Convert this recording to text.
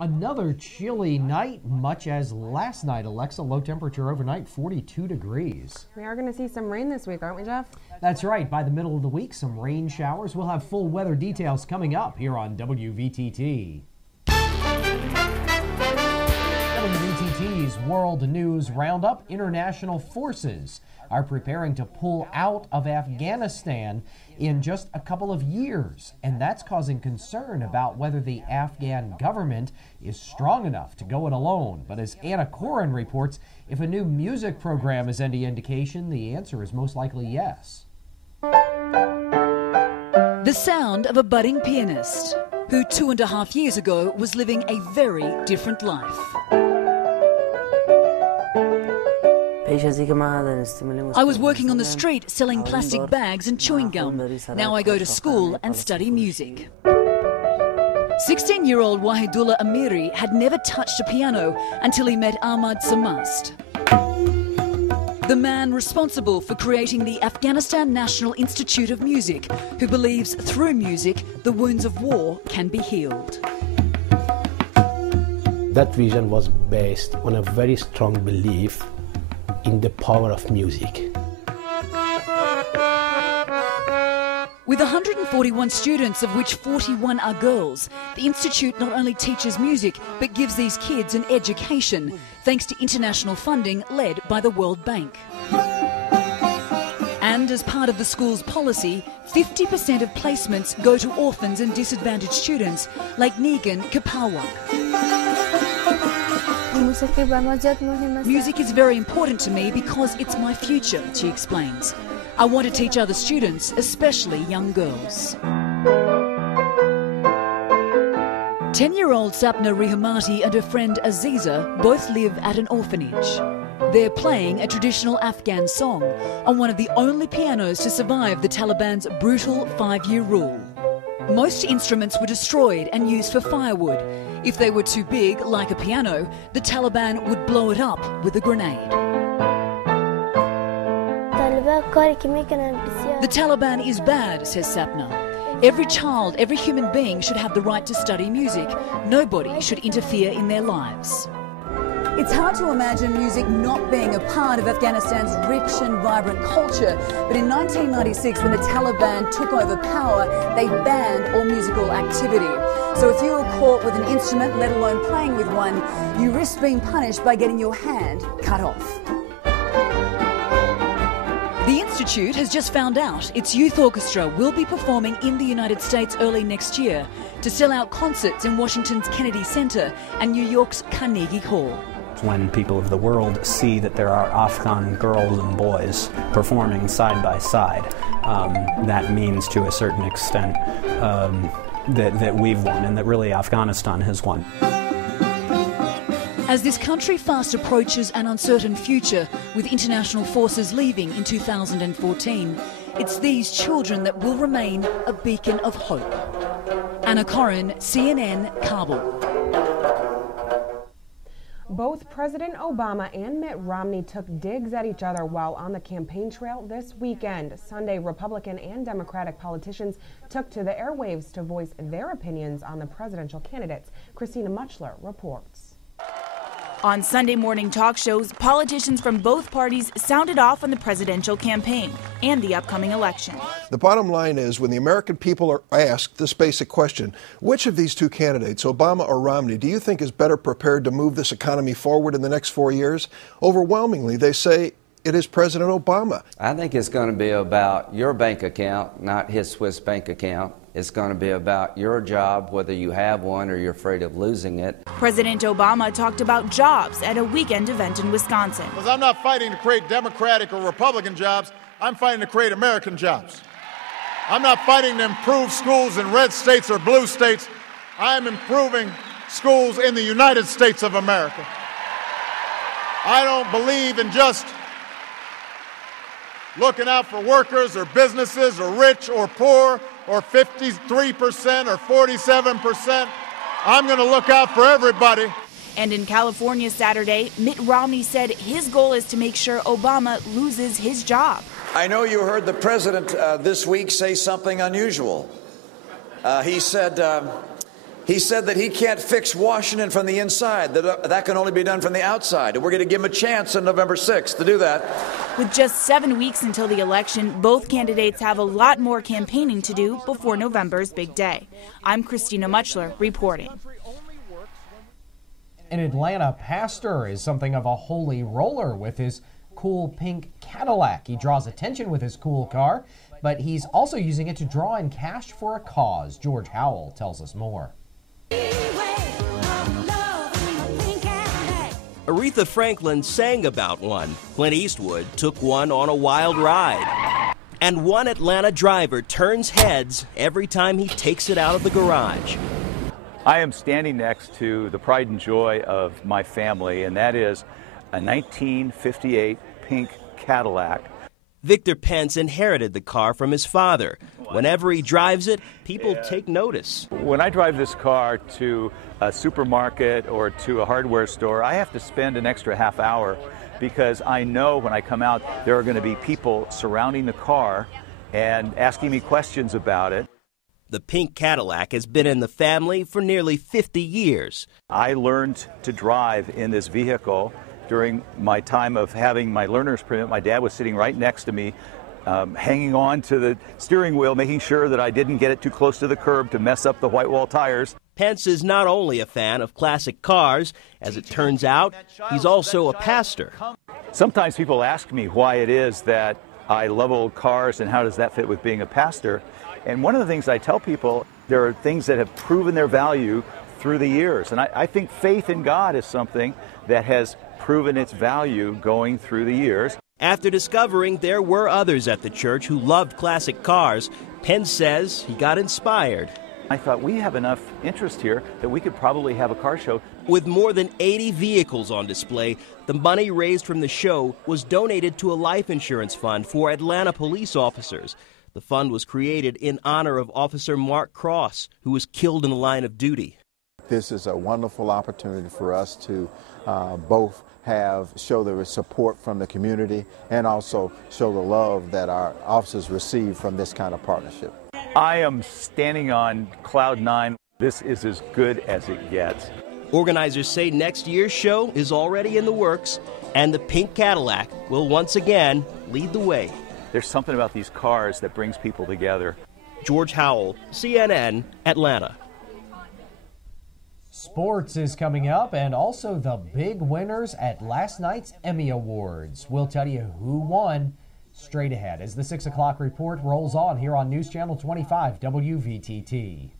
Another chilly night, much as last night. Alexa, low temperature overnight, 42 degrees. We are going to see some rain this week, aren't we, Jeff? That's right. By the middle of the week, some rain showers. We'll have full weather details coming up here on WVTT. WVTT's World News Roundup. International forces are preparing to pull out of Afghanistan in just a couple of years, and that's causing concern about whether the Afghan government is strong enough to go it alone. But as Anna Corin reports, if a new music program is any indication, the answer is most likely yes. The sound of a budding pianist who 2.5 years ago was living a very different life. I was working on the street selling plastic bags and chewing gum. Now I go to school and study music. 16-year-old Wahidullah Amiri had never touched a piano until he met Ahmad Samast, the man responsible for creating the Afghanistan National Institute of Music, who believes through music the wounds of war can be healed. That vision was based on a very strong belief in the power of music. With 141 students, of which 41 are girls, the Institute not only teaches music but gives these kids an education, thanks to international funding led by the World Bank. And as part of the school's policy, 50% of placements go to orphans and disadvantaged students like Negan Kapawak. Music is very important to me because it's my future, she explains. I want to teach other students, especially young girls. 10-year-old Sapna Rihamati and her friend Aziza both live at an orphanage. They're playing a traditional Afghan song on one of the only pianos to survive the Taliban's brutal 5-year rule. Most instruments were destroyed and used for firewood. If they were too big, like a piano, the Taliban would blow it up with a grenade. The Taliban is bad, says Sapna. Every child, every human being should have the right to study music. Nobody should interfere in their lives. It's hard to imagine music not being a part of Afghanistan's rich and vibrant culture, but in 1996, when the Taliban took over power, they banned all musical activity. So if you were caught with an instrument, let alone playing with one, you risked being punished by getting your hand cut off. The Institute has just found out its youth orchestra will be performing in the United States early next year to sell out concerts in Washington's Kennedy Center and New York's Carnegie Hall. When people of the world see that there are Afghan girls and boys performing side by side, that means to a certain extent that we've won and that really Afghanistan has won. As this country fast approaches an uncertain future with international forces leaving in 2014, it's these children that will remain a beacon of hope. Anna Corin, CNN, Kabul. Both President Obama and Mitt Romney took digs at each other while on the campaign trail this weekend. Sunday, Republican and Democratic politicians took to the airwaves to voice their opinions on the presidential candidates. Christina Muchler reports. On Sunday morning talk shows, politicians from both parties sounded off on the presidential campaign and the upcoming election. The bottom line is, when the American people are asked this basic question, which of these two candidates, Obama or Romney, do you think is better prepared to move this economy forward in the next 4 years? Overwhelmingly, they say it is President Obama. I think it's going to be about your bank account, not his Swiss bank account. It's going to be about your job, whether you have one or you're afraid of losing it. President Obama talked about jobs at a weekend event in Wisconsin. Because I'm not fighting to create Democratic or Republican jobs. I'm fighting to create American jobs. I'm not fighting to improve schools in red states or blue states. I'm improving schools in the United States of America. I don't believe in just looking out for workers or businesses or rich or poor or 53% or 47%. I'm going to look out for everybody. And in California Saturday, Mitt Romney said his goal is to make sure Obama loses his job. I know you heard the president this week say something unusual. He said He said that he can't fix Washington from the inside, that can only be done from the outside. And we're going to give him a chance on November 6th to do that. With just 7 weeks until the election, both candidates have a lot more campaigning to do before November's big day. I'm Christina Muchler reporting. An Atlanta pastor is something of a holy roller with his cool pink Cadillac. He draws attention with his cool car, but he's also using it to draw in cash for a cause. George Howell tells us more. Aretha Franklin sang about one. Clint Eastwood took one on a wild ride. And one Atlanta driver turns heads every time he takes it out of the garage. I am standing next to the pride and joy of my family, and that is a 1958 pink Cadillac. Victor Pence inherited the car from his father. Whenever he drives it, people take notice. When I drive this car to a supermarket or to a hardware store, I have to spend an extra half hour because I know when I come out there are going to be people surrounding the car and asking me questions about it. The pink Cadillac has been in the family for nearly 50 years. I learned to drive in this vehicle during my time of having my learner's permit. My dad was sitting right next to me, hanging on to the steering wheel, making sure that I didn't get it too close to the curb to mess up the white wall tires. Pence is not only a fan of classic cars, as it turns out, he's also a pastor. Sometimes people ask me why it is that I love old cars and how does that fit with being a pastor. And one of the things I tell people, there are things that have proven their value through the years. And I think faith in God is something that has proven its value going through the years. After discovering there were others at the church who loved classic cars, Pence says he got inspired. I thought we have enough interest here that we could probably have a car show. With more than 80 vehicles on display, the money raised from the show was donated to a life insurance fund for Atlanta police officers. The fund was created in honor of Officer Mark Cross, who was killed in the line of duty. This is a wonderful opportunity for us to both show the support from the community and also show the love that our officers receive from this kind of partnership. I am standing on cloud nine. This is as good as it gets. Organizers say next year's show is already in the works, and the pink Cadillac will once again lead the way. There's something about these cars that brings people together. George Howell, CNN, Atlanta. Sports is coming up, and also the big winners at last night's Emmy Awards. We'll tell you who won straight ahead as the 6 o'clock report rolls on here on News Channel 25 WVTT.